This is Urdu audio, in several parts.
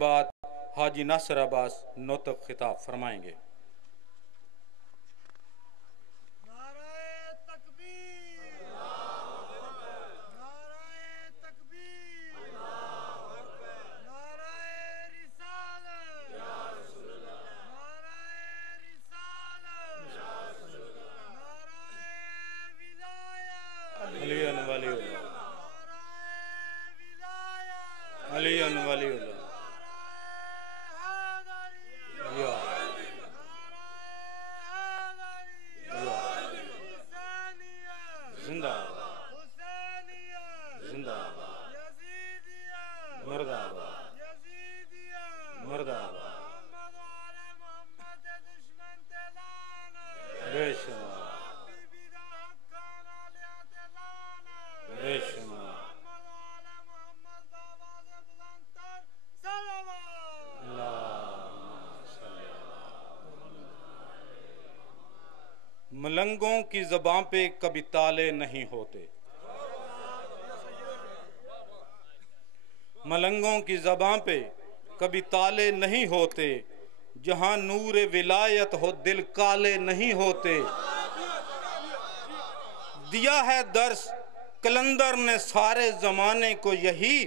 بعد حاجی ناصر عباس نطق خطاب فرمائیں گے۔ ملنگوں کی زبان پہ کبھی تالے نہیں ہوتے، ملنگوں کی زبان پہ کبھی تالے نہیں ہوتے، جہاں نور ولایت ہو دل کالے نہیں ہوتے۔ دیا ہے درس کلندر نے سارے زمانے کو یہی،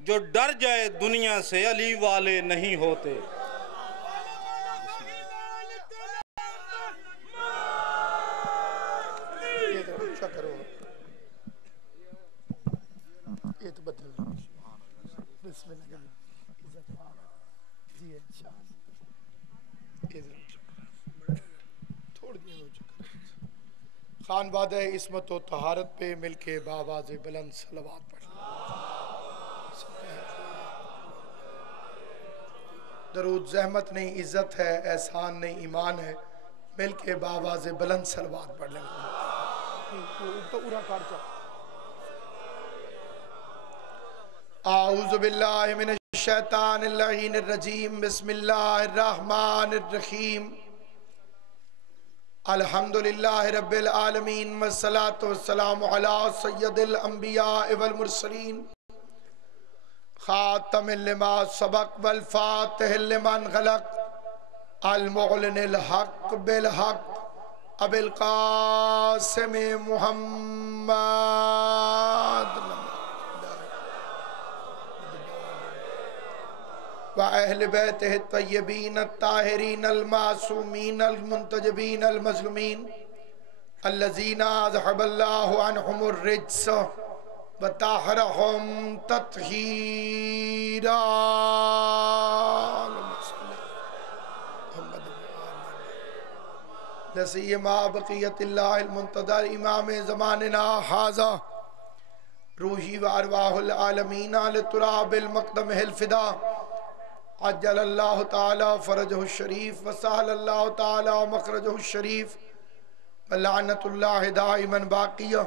جو ڈر جائے دنیا سے علی والے نہیں ہوتے۔ خان وعدہ عصمت و طہارت پہ مل کے بآواز بلند صلوات پڑھیں۔ درود زحمت نہیں عزت ہے، احسان نہیں ایمان ہے، مل کے بآواز بلند صلوات پڑھ لیں۔ اعوذ باللہ من الشیطان اللعین الرجیم، بسم اللہ الرحمن الرحیم، الحمدللہ رب العالمین، والصلاة والسلام علی سید الانبیاء والمرسلین، خاتم لما سبق والفاتح لمن غلق، المعلن الحق بالحق، ابی القاسم محمد وَأَهْلِ بَيْتِهِ الطَّيِّبِينَ الطَّاهِرِينَ الْمَعْصُومِينَ الْمُنْتَجِبِينَ الْمَظْلُومِينَ الَّذِينَ أَذْهَبَ اللَّهُ عَنْهُمُ الرِّجْسَ وَطَهَّرَهُمْ تَطْهِيرًا۔ لَسِيَّمَا بَقِيَّةِ اللَّهِ الْمُنْتَظَرِ إِمَامِ زَمَانِنَا هَذَا روحی وارواح العالمین لتراب المقدمہ الفدا، عجل اللہ تعالی فرجہ الشریف وسہل اللہ تعالی مخرجہ الشریف، ولعنت اللہ دائما باقیہ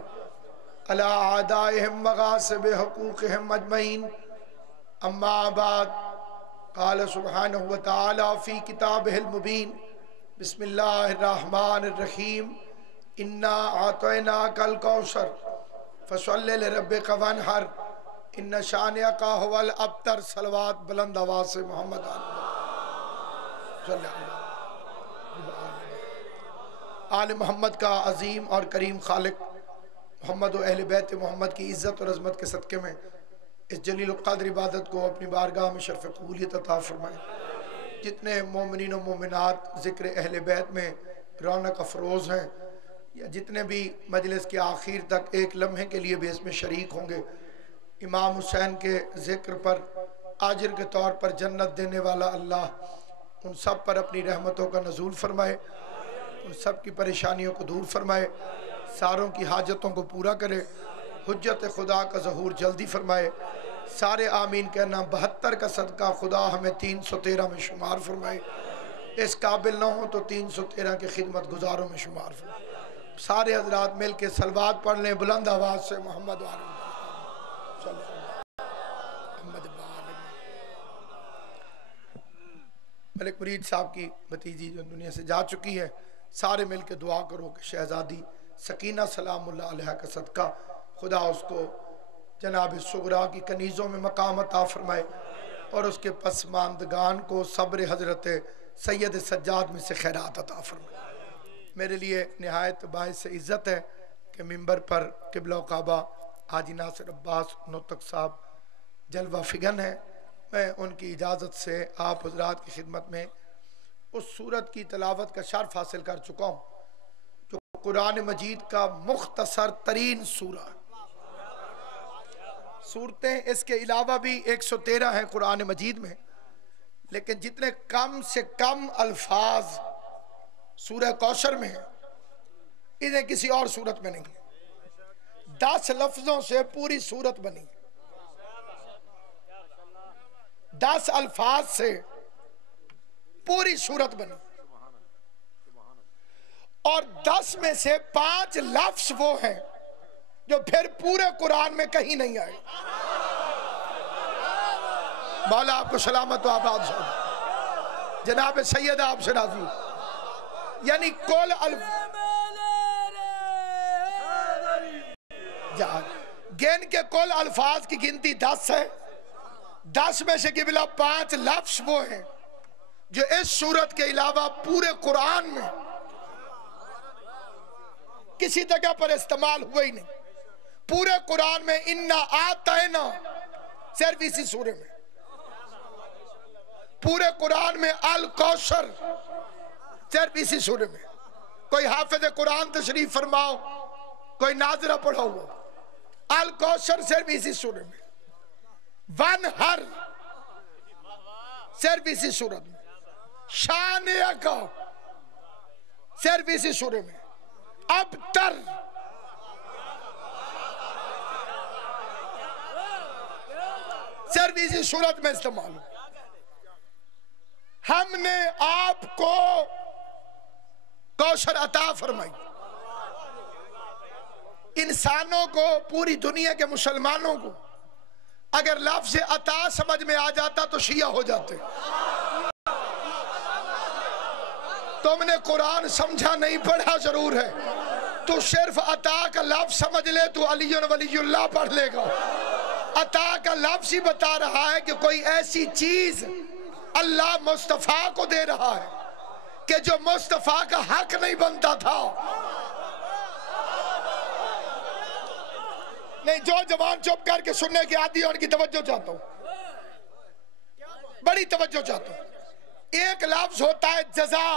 علی اعدائہم وغاصب حقوقہم اجمعین۔ اما بعد، قال سبحانہ وتعالی فی کتابہ المبین، بسم اللہ الرحمن الرحیم، انا اعطیناک الکوثر فصل لربک وانحر ان شانئک هو الابتر۔ صلوات بلند آواز سے محمد آل محمد کا عظیم اور کریم خالق محمد و اہل بیت محمد کی عزت اور عظمت کے صدقے میں اس جلیل القدر عبادت کو اپنی بارگاہ میں شرف قبولیت عطا فرمائے۔ جتنے مومنین و مومنات ذکر اہل بیت میں رونق افروز ہیں، یا جتنے بھی مجلس کے آخر تک ایک لمحے کے لیے بھی اس میں شریک ہوں گے، امام حسین کے ذکر پر آجر کے طور پر جنت دینے والا اللہ ان سب پر اپنی رحمتوں کا نزول فرمائے، ان سب کی پریشانیوں کو دور فرمائے، ساروں کی حاجتوں کو پورا کرے، حجت خدا کا ظہور جلدی فرمائے۔ سارے آمین کہنا، 72 کا صدقہ خدا ہمیں 313 میں شمار فرمائے، اس قابل نہ ہو تو 313 کے خدمت گزاروں میں شمار فرمائے۔ سارے حضرات مل کے صلوات پڑھ لیں بلند آواز سے محمد وآلہ محمد۔ ملک مرید صاحب کی بھتیجی جو دنیا سے جا چکی ہے، سارے مل کے دعا کرو کہ شہزادی سکینہ سلام اللہ علیہ کا صدقہ خدا اس کو جناب صغرا کی کنیزوں میں مقام عطا فرمائے، اور اس کے پسماندگان کو صبر حضرت سید سجاد میں سے خیرات عطا فرما۔ میرے لیے نہایت باعث عزت ہے کہ ممبر پر قبلہ و کعبہ حاجی ناصر عباس نطق صاحب جلوہ فگن ہے۔ میں ان کی اجازت سے آپ حضرات کی خدمت میں اس سورت کی تلاوت کا شرف حاصل کر چکا ہوں جو قرآن مجید کا مختصر ترین سورہ ہے۔ سورتیں اس کے علاوہ بھی 113 ہیں قرآن مجید میں، لیکن جتنے کم سے کم الفاظ سورہ کوثر میں ہیں انہیں کسی اور سورت میں نہیں۔ 10 لفظوں سے پوری سورت بنی، 10 الفاظ سے پوری سورت بنی، اور 10 میں سے 5 لفظ وہ ہیں جو پھر پورے قرآن میں کہیں نہیں آئے۔ مولا آپ کو سلامت و آباد ہو، جناب سید آپ سے راضی ہو۔ یعنی کل گن کے کل الفاظ کی گنتی 10 ہے، 10 میں سے قبلہ 5 لفظ وہ ہیں جو اس سورت کے علاوہ پورے قرآن میں کسی جگہ پر استعمال ہوئے ہی نہیں۔ پورے قرآن میں اِنَّا آتَيْنَا صرف اسی سورے میں، پورے قرآن میں الکوثر صرف اسی سورے میں۔ کوئی حافظ قرآن تشریف فرماؤ، کوئی ناظرہ پڑھو ہو، الکوثر صرف اسی سورے میں، ونہر صرف اسی سورت میں، شانیہ کا صرف اسی سورے میں، ابتر صرف اسی صورت میں استعمال ہو۔ ہم نے آپ کو کوثر عطا فرمائی۔ انسانوں کو، پوری دنیا کے مسلمانوں کو اگر لفظ عطا سمجھ میں آ جاتا تو شیعہ ہو جاتے۔ تم نے قرآن سمجھا نہیں، پڑھا ضرور ہے، تو صرف عطا کا لفظ سمجھ لے تو علی ولی اللہ پڑھ لے گا۔ عطا کا لفظ ہی بتا رہا ہے کہ کوئی ایسی چیز اللہ مصطفیٰ کو دے رہا ہے کہ جو مصطفیٰ کا حق نہیں بنتا تھا۔ نہیں، جو جوان چپ کر کے سننے کی عادی ہے ان کی توجہ چاہتا ہوں، بڑی توجہ چاہتا ہوں۔ ایک لفظ ہوتا ہے جزا،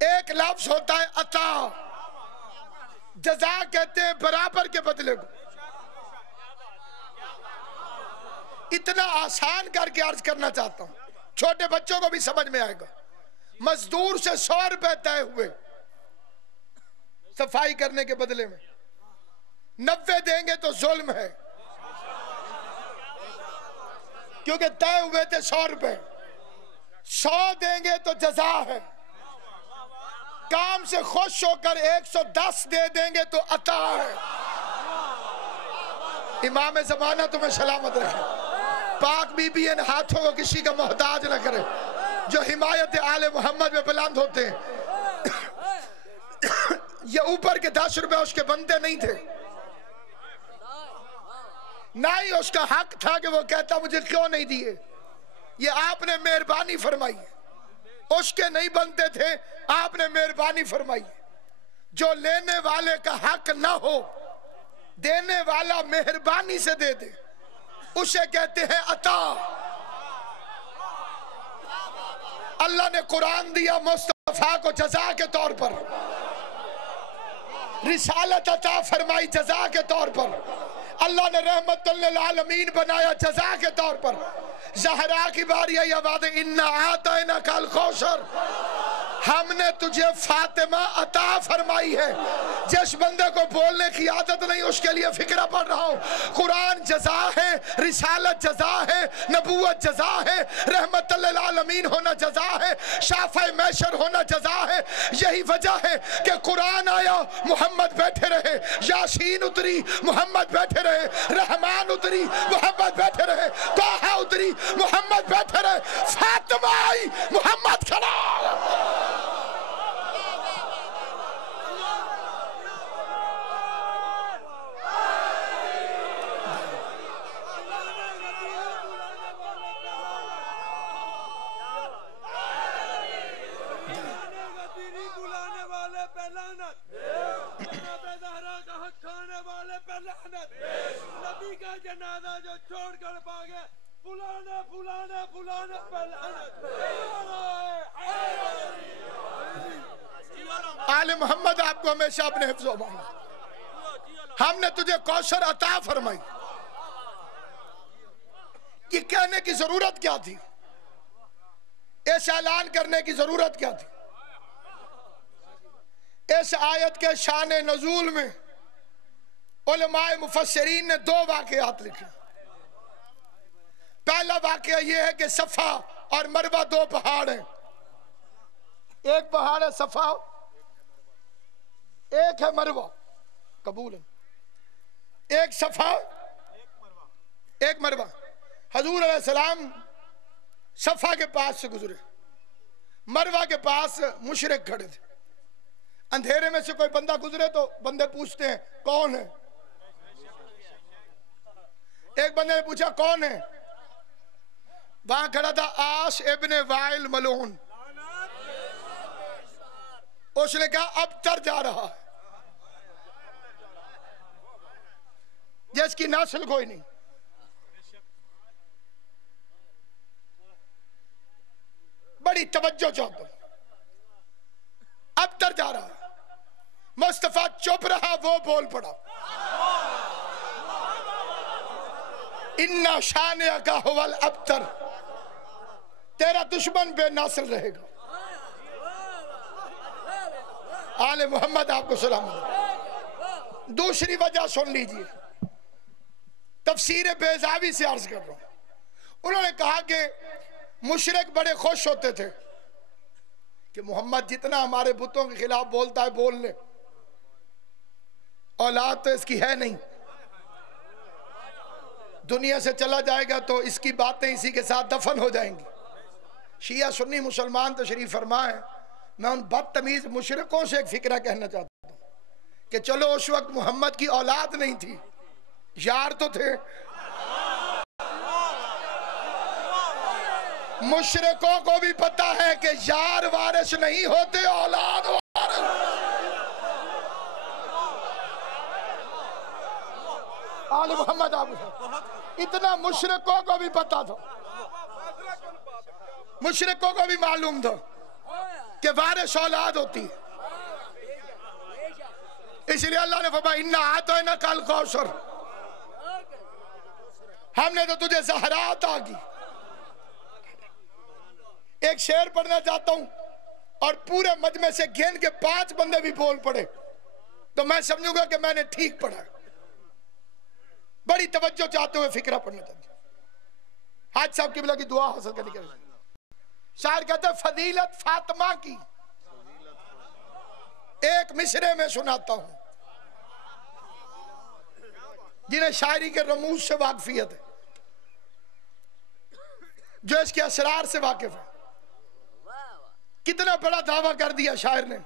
ایک لفظ ہوتا ہے عطا۔ جزا کہتے ہیں برابر کے بدلے کو۔ اتنا آسان کر کے عرض کرنا چاہتا ہوں، چھوٹے بچوں کو بھی سمجھ میں آئے گا۔ مزدور سے 100 روپے طے ہوئے صفائی کرنے کے بدلے میں، 90 دیں گے تو ظلم ہے، کیونکہ طے ہوئے تھے 100 روپے۔ 100 دیں گے تو جزا ہے، کام سے خوش ہو کر 110 دے دیں گے تو عطا ہے۔ امام زمانہ تمہیں سلامت رکھے، پاک بی بی ان ہاتھوں کو کسی کا محتاج نہ کرے جو حمایت آل محمد میں بلند ہوتے ہیں۔ یہ اوپر کے 10 روپے اس کے بندے نہیں تھے، نہ ہی اس کا حق تھا کہ وہ کہتا مجھے کیوں نہیں دیے۔ یہ آپ نے مہربانی فرمائی، اس کے نہیں بنتے تھے، آپ نے مہربانی فرمائی۔ جو لینے والے کا حق نہ ہو، دینے والا مہربانی سے دے دے، اسے کہتے ہیں عطا۔ اللہ نے قرآن دیا مصطفیٰ کو جزا کے طور پر، رسالت عطا فرمائی جزا کے طور پر، اللہ نے رحمت للعالمین بنایا جزا کے طور پر۔ زہرا کی باری آئی آواز اِنَّا آتَيْنَاكَ الْكَوْثَرَ، ہم نے تجھے فاطمہ عطا فرمائی ہے۔ جس بندے کو بولنے کی عادت نہیں اس کے لیے فکرہ پڑھ رہا ہوں۔ قرآن جزا ہے، رسالت جزا ہے، نبوت جزا ہے، رحمت للعالمین ہونا جزا ہے، شافع محشر ہونا جزا ہے۔ یہی وجہ ہے کہ قرآن آیا محمد بیٹھے رہے، یاسین اتری محمد بیٹھے رہے، رحمان اتری محمد بیٹھے رہے، طٰہٰ اتری محمد بیٹھے رہے، فاطمہ آئی محمد کھڑا۔ لعنت، نبی کا جنازہ جو چھوڑ کر بھاگے فلانا فلانا فلانا پہ لعنت۔ آل محمد آپ کو ہمیشہ اپنے حفظ و امان۔ ہم نے تجھے کوثر عطا فرمائی، یہ کہنے کی ضرورت کیا تھی؟ اس اعلان کرنے کی ضرورت کیا تھی؟ اس آیت کے شان نزول میں علماء مفسرین نے 2 واقعات لکھے۔ پہلا واقعہ یہ ہے کہ صفا اور مروہ 2 پہاڑ ہیں، ایک پہاڑ ہے صفا، ایک ہے مروہ، قبول ہے، ایک صفا ایک مروہ۔ حضور علیہ السلام صفا کے پاس سے گزرے، مروہ کے پاس مشرک کھڑے تھے۔ اندھیرے میں سے کوئی بندہ گزرے تو بندے پوچھتے ہیں کون ہے؟ ایک بندے نے پوچھا کون ہے؟ وہاں کھڑا تھا آس ابن وائل ملعون۔ اس نے کہا اب تر جا رہا ہے، جس کی نسل کوئی نہیں۔ بڑی توجہ چاہتا ہوں، اب تر جا رہا ہے۔ مصطفیٰ چپ رہا، وہ بول پڑا اِنَّ شَانِئَکَ هُوَ الْأَبْتَرُ، تیرا دشمن بے نسل رہے گا۔ آل محمد آپ کو سلام علیکم۔ دوسری وجہ سن لیجئے، تفسیر بیضاوی سے عرض کر رہا ہوں۔ انہوں نے کہا کہ مشرک بڑے خوش ہوتے تھے کہ محمد جتنا ہمارے بتوں کے خلاف بولتا ہے بول لے، اولاد تو اس کی ہے نہیں، دنیا سے چلا جائے گا تو اس کی باتیں اسی کے ساتھ دفن ہو جائیں گی۔ شیعہ سنی مسلمان تشریف فرما ہے، میں ان بدتمیز مشرکوں سے ایک فکرہ کہنا چاہتا ہوں کہ چلو اس وقت محمد کی اولاد نہیں تھی، یار تو تھے۔ مشرکوں کو بھی پتا ہے کہ یار وارث نہیں ہوتے، اولاد وارث۔ آل محمد آپ اتنا مشرکوں کو بھی پتا تھا، مشرکوں کو بھی معلوم تھا کہ وارث اولاد ہوتی ہے۔ اس لیے اللہ نے فرمایا اِنَّا أَعْطَيْنَاكَ الْكَوْثَرَ، ہم نے تو تجھے زہرا عطا کی۔ ایک شعر پڑھنا چاہتا ہوں اور پورے مجمع سے گھن کے 5 بندے بھی بول پڑے تو میں سمجھوں گا کہ میں نے ٹھیک پڑھا۔ بڑی توجہ چاہتے ہوئے فکرہ پڑھنا چاہتا ہوں، حاج صاحب قبلہ کی دعا حاصل کرنے کے لیے۔ شاعر کہتا ہے فضیلت فاطمہ کی ایک مصرے میں سناتا ہوں، جنہیں شاعری کے رموز سے واقفیت ہے، جو اس کے اسرار سے واقف ہے۔ کتنا بڑا دعویٰ کر دیا شاعر نے،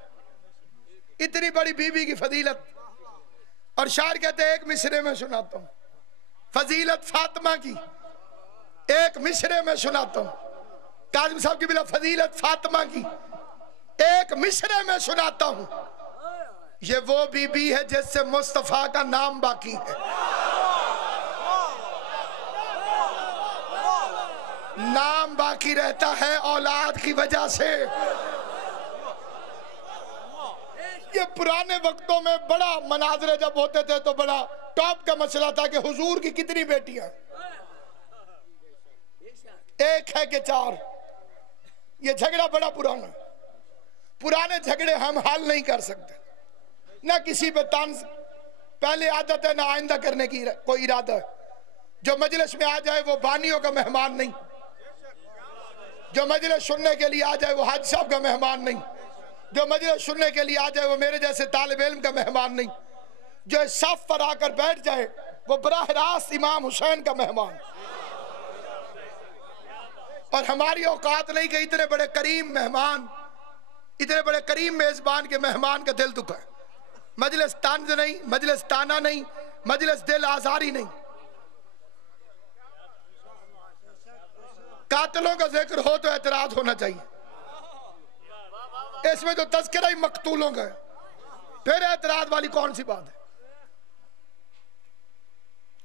اتنی بڑی بی بی کی فضیلت، اور شاعر کہتے ہیں ایک مصرے میں سناتا ہوں، فضیلت فاطمہ کی ایک مصرے میں سناتا ہوں۔ کاظم صاحب کی بلا فضیلت فاطمہ کی ایک مصرے میں سناتا ہوں، یہ وہ بی بی ہے جس سے مصطفیٰ کا نام باقی ہے۔ نام باقی رہتا ہے اولاد کی وجہ سے۔ یہ پرانے وقتوں میں بڑا مناظرے جب ہوتے تھے تو بڑا ٹاپ کا مسئلہ تھا کہ حضور کی کتنی بیٹیاں، ایک ہے کہ 4۔ یہ جھگڑا بڑا پرانا، پرانے جھگڑے ہم حل نہیں کر سکتے، نہ کسی پہ طنز پہلے عادت ہے، نہ آئندہ کرنے کی کوئی ارادہ ہے۔ جو مجلس میں آ جائے وہ بانیوں کا مہمان نہیں، جو مجلس سننے کے لیے آ جائے وہ حاج صاحب کا مہمان نہیں، جو مجلس سننے کے لیے آ جائے وہ میرے جیسے طالب علم کا مہمان نہیں، جو اس صف پر آ کر بیٹھ جائے وہ براہ راست امام حسین کا مہمان۔ اور ہماری اوقات نہیں کہ اتنے بڑے کریم مہمان، اتنے بڑے کریم میزبان کے مہمان کا دل دکھا ہے۔ مجلس طنز نہیں، مجلس تانا نہیں، مجلس دل آزاری نہیں۔ قاتلوں کا ذکر ہو تو اعتراض ہونا چاہیے، اس میں جو تذکرہ ہی مقتولوں کا ہے، پھر اعتراض والی کون سی بات ہے؟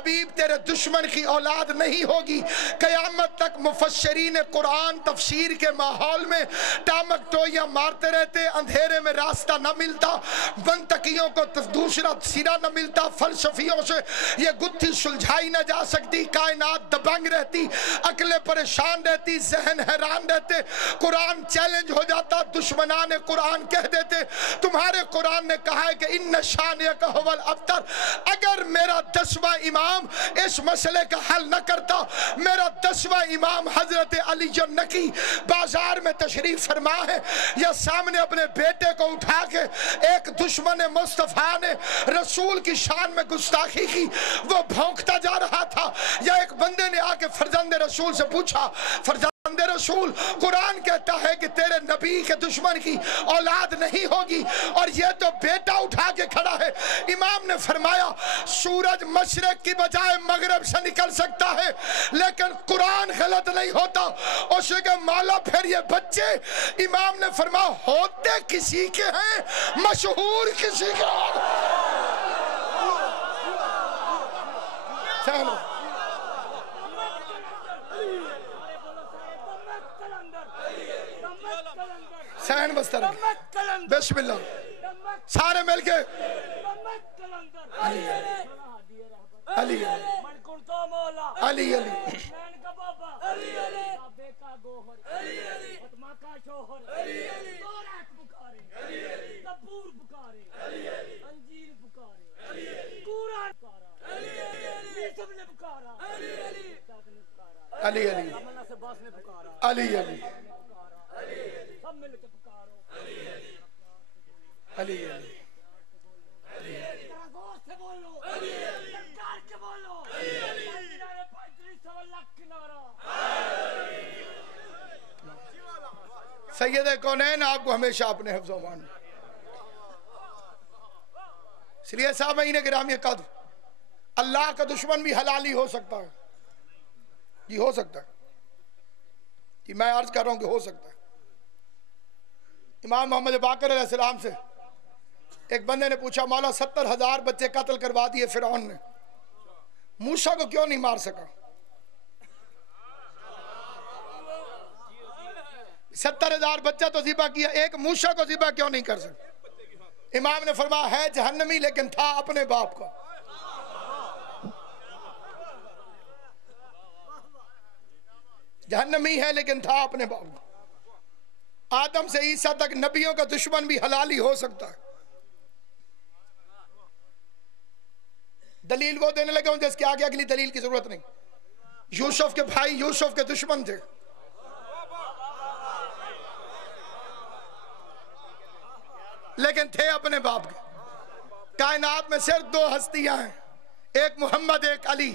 حبیب تیرے دشمن کی اولاد نہیں ہوگی۔ قیامت تک مفسرین قرآن تفسیر کے ماحول میں ٹامک ٹوئیاں مارتے رہتے، اندھیرے میں راستہ نہ ملتا، منطقیوں کو دوسرا سرا نہ ملتا، فلسفیوں سے یہ گتھی سلجھائی نہ جا سکتی، کائنات دبنگ رہتی، عقلیں پریشان رہتی، ذہن حیران رہتے، قرآن چیلنج ہو جاتا، دشمنان قرآن کہہ دیتے تمہارے قرآن نے کہا ہے کہ ان شانئک ھو الابتر۔ اگر میرا 10واں امام اس مسئلے کا حل نہ کرتا، میرا 10واں امام حضرت علی النقی بازار میں تشریف فرما ہے، یا سامنے اپنے بیٹے کو اٹھا کے ایک دشمن مصطفیٰ نے رسول کی شان میں گستاخی کی، وہ بھونکتا جا رہا تھا، یا ایک بندے نے آ کے فرزند رسول سے پوچھا، فرزند رسول قرآن کہتا ہے کہ تیرے نبی کے دشمن کی اولاد نہیں ہوگی اور یہ تو بیٹا اٹھا کے کھڑا ہے۔ امام نے فرمایا سورج مشرق کی بجائے مغرب سے نکل سکتا ہے لیکن قرآن غلط نہیں ہوتا۔ اس کے مولا پھر یہ بچے، امام نے فرمایا ہوتے کسی کے ہیں مشہور کسی کے ہیں۔ چلو سین بستر بسم اللہ سارے مل کے علی علی علی علی علی علی سب مل کے پکارو علی غور سے بولو، کر کے بولو، 35 لاکھ کی نعرہ۔ سید کونین آپ کو ہمیشہ اپنے حفظ و امان۔ اس لیے سامعین گرامی قدر، اللہ کا دشمن بھی حلالی ہو سکتا ہے، جی ہو سکتا ہے، جی میں عرض کر رہا ہوں کہ ہو سکتا ہے۔ امام محمد باقر علیہ السلام سے ایک بندے نے پوچھا مولا 70,000 بچے قتل کروا دیے فرعون نے، موسیٰ کو کیوں نہیں مار سکا؟ 70,000 بچہ تو ذبح کیا، ایک موسیٰ کو ذبح کیوں نہیں کر سکا؟ امام نے فرمایا ہے جہنمی لیکن تھا اپنے باپ کا۔ جہنمی ہے لیکن تھا اپنے باپ کا۔ آدم سے عیسیٰ تک نبیوں کا دشمن بھی حلالی ہو سکتا ہے۔ دلیل وہ دینے لگے ہوں جس کے آگے اگلی دلیل کی ضرورت نہیں۔ یوسف کے بھائی یوسف کے دشمن تھے، لیکن تھے اپنے باپ کے۔ کائنات میں صرف 2 ہستیاں ہیں، ایک محمد ایک علی۔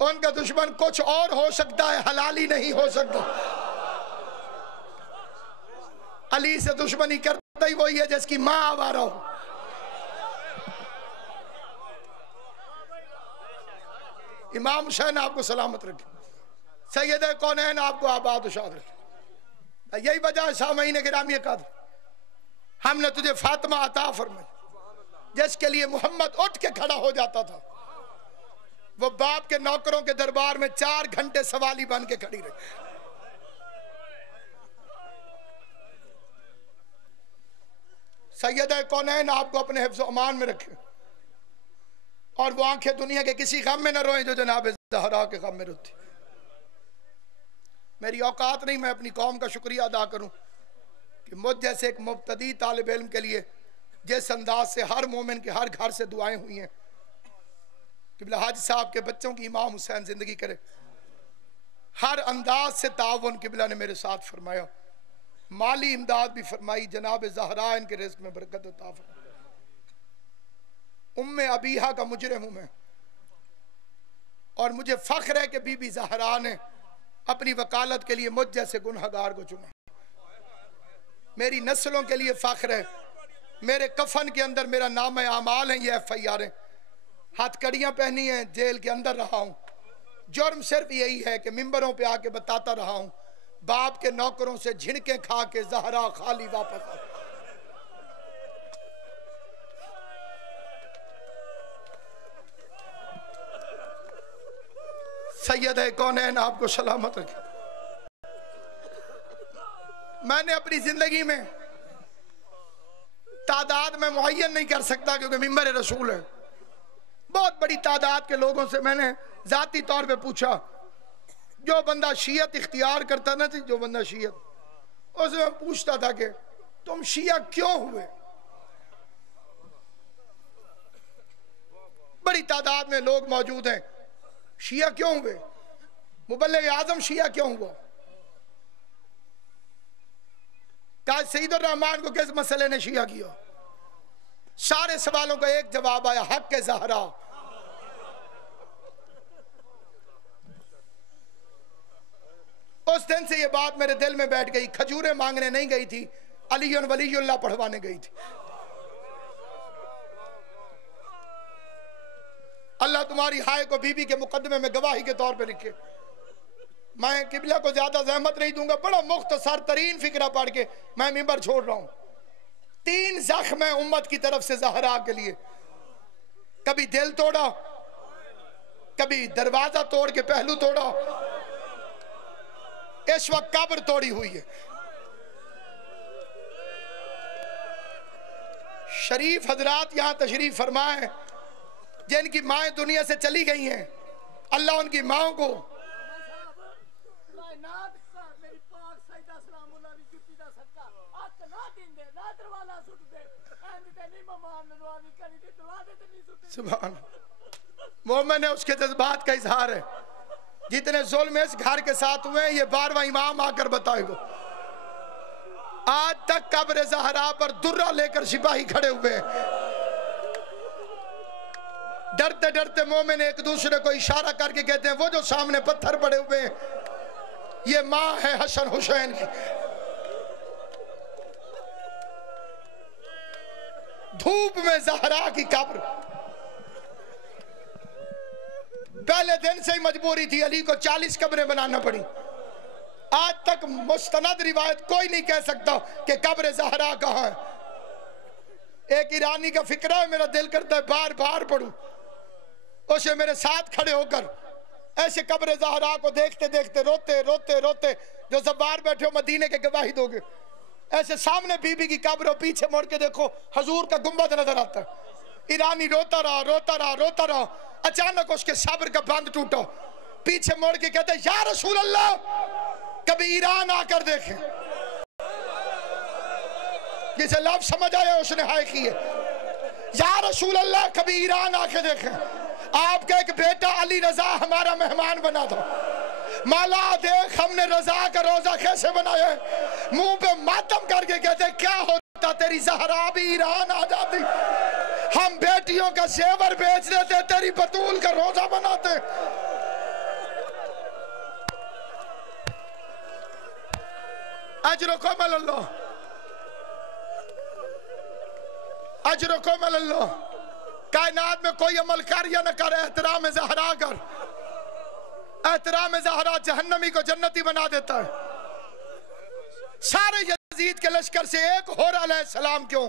ان کا دشمن کچھ اور ہو سکتا ہے، حلالی نہیں ہو سکتا۔ علی سے دشمنی کرتا ہی وہی ہے جس کی ماں آوارہ ہو۔ امام حسین آپ کو سلامت رکھے، سید کونین آپ کو آباد و شاد رکھے۔ یہی وجہ ہے سامعین گرامی قدر، ہم نے تجھے فاطمہ عطا فرمائی جس کے لیے محمد اٹھ کے کھڑا ہو جاتا تھا، وہ باپ کے نوکروں کے دربار میں 4 گھنٹے سوالی بن کے کھڑی رہی۔ سیدہ کونین آپ کو اپنے حفظ و امان میں رکھے، اور وہ آنکھیں دنیا کے کسی غم میں نہ روئیں جو جناب زہرا کے غم میں روتی۔ میری اوقات نہیں میں اپنی قوم کا شکریہ ادا کروں کہ مجھ جیسے ایک مبتدی طالب علم کے لیے جس انداز سے ہر مومن کے ہر گھر سے دعائیں ہوئی ہیں، قبلہ حاج صاحب کے بچوں کی امام حسین زندگی کرے، ہر انداز سے تعاون قبلہ نے میرے ساتھ فرمایا، مالی امداد بھی فرمائی، جناب زہرا ان کے رزق میں برکت عطا فرمائی۔ ام ابیہا کا مجرم ہوں میں، اور مجھے فخر ہے کہ بی بی زہرا نے اپنی وکالت کے لیے مجھ جیسے گنہگار کو چنا۔ میری نسلوں کے لیے فخر ہے، میرے کفن کے اندر میرا نام اعمال ہے، یہ FIR ہے، ہاتھ کڑیاں پہنی ہیں، جیل کے اندر رہا ہوں، جرم صرف یہی ہے کہ ممبروں پہ آ کے بتاتا رہا ہوں باپ کے نوکروں سے جھنکیں کھا کے زہرا خالی واپس آ۔ سید کونین آپ کو سلامت رکھے۔ میں نے اپنی زندگی میں تعداد میں معین نہیں کر سکتا کیونکہ ممبر رسول ہے، بہت بڑی تعداد کے لوگوں سے میں نے ذاتی طور پہ پوچھا، جو بندہ شیعت اختیار کرتا نا، جو بندہ شیعت، اس میں پوچھتا تھا کہ تم شیعہ کیوں ہوئے؟ بڑی تعداد میں لوگ موجود ہیں، شیعہ کیوں ہوئے؟ مبلغ اعظم شیعہ کیوں ہوا؟ کہا سید الرحمن کو کس مسئلے نے شیعہ کیا؟ سارے سوالوں کا ایک جواب آیا، حق کے زہرا۔ اس دن سے یہ بات میرے دل میں بیٹھ گئی، کھجوریں مانگنے نہیں گئی تھی، علی ولی اللہ پڑھوانے گئی تھی۔ اللہ تمہاری ہائے کو بی بی کے مقدمے میں گواہی کے طور پہ لکھے۔ میں قبلہ کو زیادہ زحمت نہیں دوں گا، بڑا مختصر ترین فکرہ پڑھ کے میں ممبر چھوڑ رہا ہوں۔ 3 زخم ہیں امت کی طرف سے زہرا کے لیے، کبھی دل توڑا، کبھی دروازہ توڑ کے پہلو توڑا، اس وقت قبر توڑی ہوئی ہے۔ شریف حضرات یہاں تشریف فرمائیں جن کی مائیں دنیا سے چلی گئی ہیں، اللہ ان کی ماں کو سبحان مومن ہے، اس کے جذبات کا اظہار ہے۔ جتنے ظلم اس گھر کے ساتھ ہوئے ہیں یہ 12واں امام آ کر بتائے گا۔ آج تک قبر زہرا پر درہ لے کر سپاہی کھڑے ہوئے ہیں، ڈرتے ڈرتے مومن ایک دوسرے کو اشارہ کر کے کہتے ہیں وہ جو سامنے پتھر پڑے ہوئے ہیں یہ ماں ہے حسن حسین کی۔ دھوپ میں زہرا کی قبر، پہلے دن سے ہی مجبوری تھی، علی کو 40 قبریں بنانا پڑی۔ آج تک مستند روایت کوئی نہیں کہہ سکتا کہ قبر زہرا کہاں ہے۔ ایک ایرانی کا فکرہ ہے، میرا دل کرتا ہے بار بار پڑھوں، اسے میرے ساتھ کھڑے ہو کر ایسے قبر زہرا کو دیکھتے دیکھتے روتے روتے روتے، جو زبار بیٹھے ہو مدینے کے گواہی دو گے، ایسے سامنے بی بی کی قبر ہو، پیچھے مڑ کے دیکھو حضور کا گنبد نظر آتا ہے۔ ایرانی روتا رہا روتا رہا روتا رہا، اچانک اس کے صبر کا بند ٹوٹا، پیچھے مڑ کے کہتے یا رسول اللہ کبھی ایران آ کر دیکھیں۔ جسے لفظ سمجھ آیا اس نے ہائے کیے، یا رسول اللہ کبھی ایران آ کے دیکھیں، آپ کا ایک بیٹا علی رضا ہمارا مہمان بنا تھا، مولا دیکھ ہم نے رضا کا روزہ کیسے بنایا ہے۔ منہ پہ ماتم کر کے کہتے کیا ہوتا تیری زہرا بھی ایران آ جاتی، ہم بیٹیوں کا زیور بیچ دیتے تیری بطول کا روزہ بناتے۔ اجرکم اللہ، اجرکم اللہ۔ کائنات میں کوئی عمل کر یا نہ کر، احترام زہرا کر۔ احترام زہرا جہنمی کو جنتی بنا دیتا ہے۔ سارے یزید کے لشکر سے ایک حور علیہ السلام کیوں؟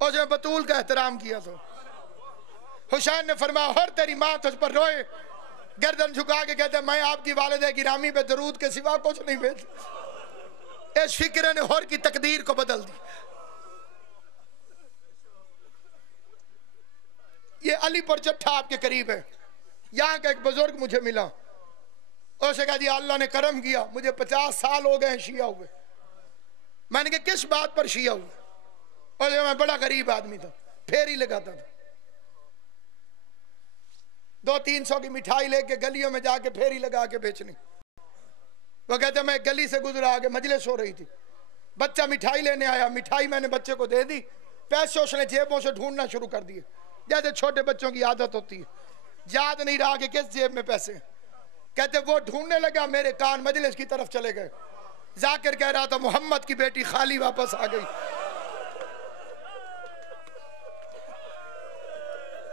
اور جو بطول کا احترام کیا تو حسین نے فرمایا حور تیری ماں تجھ پر روئے، گردن جھکا کے کہتے میں آپ کی والدہ گرامی پہ درود کے سوا کچھ نہیں بھیجتا۔ اس فکر نے حور کی تقدیر کو بدل دی۔ یہ علی پر جٹھا آپ کے قریب ہے، یہاں کا ایک بزرگ مجھے ملا، اسے کہا جی اللہ نے کرم کیا، مجھے 50 سال ہو گئے ہیں شیعہ ہوئے۔ میں نے کہا کس بات پر شیعہ ہوئے؟ اور میں بڑا غریب آدمی تھا، پھیری لگاتا تھا، 200-300 کی مٹھائی لے کے گلیوں میں جا کے پھیری لگا کے بیچنی۔ وہ کہتے میں گلی سے گزرا آگے مجلس ہو رہی تھی، بچہ مٹھائی لینے آیا، مٹھائی میں نے بچے کو دے دی، پیسے اس نے جیبوں سے ڈھونڈنا شروع کر دیے، جیسے چھوٹے بچوں کی عادت ہوتی ہے، یاد نہیں رہا کہ کس جیب میں پیسے ہیں۔ کہتے وہ ڈھونڈنے لگا، میرے کان مجلس کی طرف چلے گئے، ذاکر کہہ رہا تھا محمد کی بیٹی خالی واپس آ گئی۔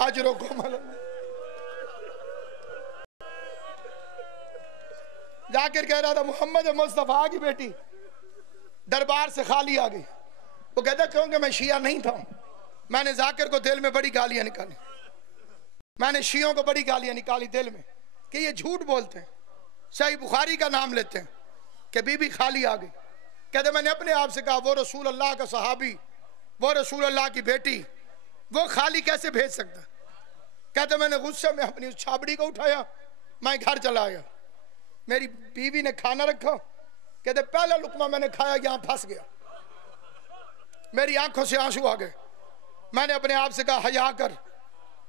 اجرکم اللہ۔ ذاکر کہہ رہا تھا محمد مصطفیٰ کی بیٹی دربار سے خالی آ گئی۔ وہ کہتا کیونکہ میں شیعہ نہیں تھا، میں نے ذاکر کو دل میں بڑی گالیاں نکالی، میں نے شیعوں کو بڑی گالیاں نکالی دل میں کہ یہ جھوٹ بولتے ہیں، صحیح بخاری کا نام لیتے ہیں کہ بی بی خالی آ گئی. کہتے میں نے اپنے آپ سے کہا وہ رسول اللہ کا صحابی، وہ رسول اللہ کی بیٹی، وہ خالی کیسے بھیج سکتا؟ کہتے میں نے غصے میں اپنی اس چھابڑی کو اٹھایا، میں گھر چلا آیا. میری بیوی نے کھانا رکھا، کہتے پہلا لقمہ میں نے کھایا یہاں پھنس گیا، میری آنکھوں سے آنسو آ گئے. میں نے اپنے آپ سے کہا حیا کر،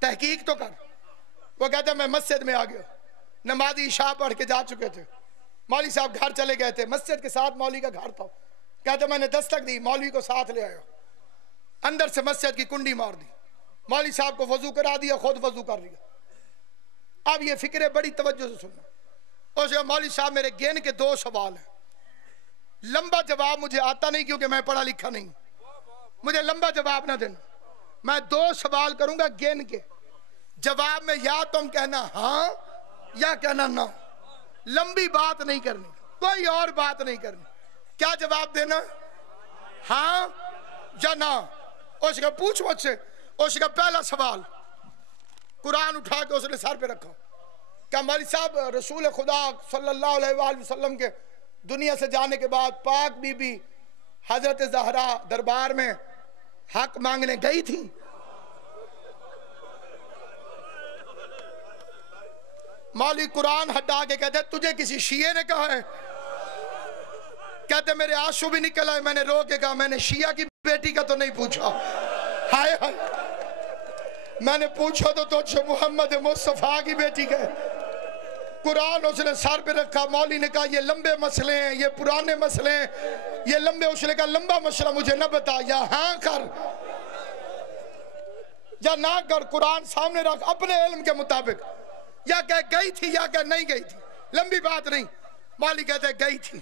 تحقیق تو کر. وہ کہتے میں مسجد میں آ گیا، نمازی عشاء پڑھ کے جا چکے تھے، مولوی صاحب گھر چلے گئے تھے، مسجد کے ساتھ مولوی کا گھر تھا. کہتے میں نے دستک دی، مولوی کو ساتھ لے آیا، اندر سے مسجد کی کنڈی مار دی، مولوی صاحب کو وضو کرا دیا، خود وضو کر لیا. اب یہ فکرے بڑی توجہ سے سننا. اس کے مولوی صاحب میرے گین کے 2 سوال ہیں، لمبا جواب مجھے آتا نہیں کیونکہ میں پڑھا لکھا نہیں، مجھے لمبا جواب نہ دینا. میں 2 سوال کروں گا گین کے، جواب میں یا تم کہنا ہاں یا کہنا نہ، لمبی بات نہیں کرنی، کوئی اور بات نہیں کرنی. کیا جواب دینا؟ ہاں یا نہ. اس کا پوچھ مجھ سے. اس کا پہلا سوال، قرآن اٹھا کے اس نے سر پہ رکھا، کہ مولوی صاحب رسول خدا صلی اللہ علیہ وآلہ وسلم کے دنیا سے جانے کے بعد پاک بی بی حضرت زہرا دربار میں حق مانگنے گئی تھی؟ مولوی قرآن ہٹا کے کہتے تجھے کسی شیعہ نے کہا ہے؟ کہتے میرے آنسو بھی نکل آئے. میں نے رو کے کہا میں نے شیعہ کی بیٹی کا تو نہیں پوچھا. ہائے ہائے، میں نے پوچھا تو تجھ سے محمد مصطفیٰ کی بیٹی کا ہے. قرآن اس نے سر پہ رکھا. مولوی نے کہا یہ لمبے مسئلے ہیں، یہ پرانے مسئلے ہیں، یہ لمبے. اس نے کہا لمبا مسئلہ مجھے نہ بتا، یا ہاں کر یا نہ کر. قرآن سامنے رکھ اپنے علم کے مطابق، یا کہ گئی تھی یا کہ نہیں گئی تھی، لمبی بات نہیں. مولوی کہتے گئی تھی.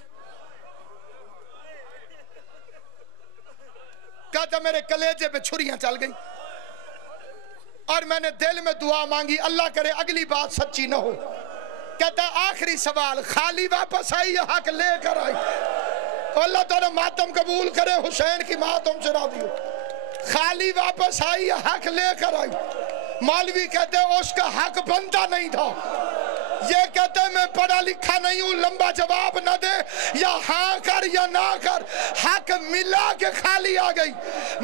کہتا میرے کلیجے پہ چھریاں چل گئی اور میں نے دل میں دعا مانگی اللہ کرے اگلی بات سچی نہ ہو. کہتا آخری سوال، خالی واپس آئی یا حق لے کر آئی؟ اللہ تعالیٰ ماتم قبول کرے، حسین کی ماتم سے راضی ہو. خالی واپس آئی یا حق لے کر آئی؟ مولوی کہتے اس کا حق بنتا نہیں تھا. یہ کہتے میں پڑھا لکھا نہیں ہوں، لمبا جواب نہ دے، یا ہاں کر یا نہ کر. حق ملا کے خالی آ گئی.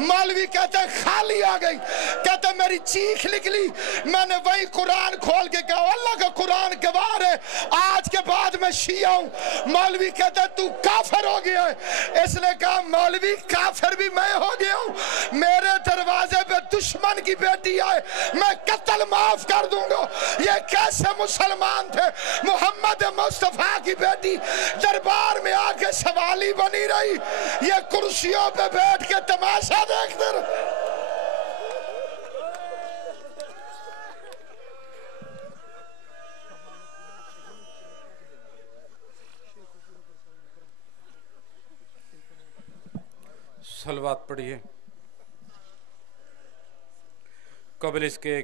مولوی کہتے خالی آ گئی. کہتے میری چیخ نکلی. میں نے وہی قرآن کھول کے کہا اللہ کا قرآن گواہ ہے آج کے بعد میں شیعہ ہوں. مولوی کہتے تو کافر ہو گیا ہے. اس نے کہا مولوی کافر بھی میں ہو گیا ہوں، میرے دروازے پہ دشمن کی بیٹی آئے میں قتل معاف کر دوں گا. یہ کیسے مسلمان تھے؟ محمد مصطفیٰ کی بیٹی دربار میں آ کے سوالی بنی رہی، یہ کرسیوں پہ بیٹھ کے تماشا دیکھتے رہے. صلوات پڑھیے. قبل اس کے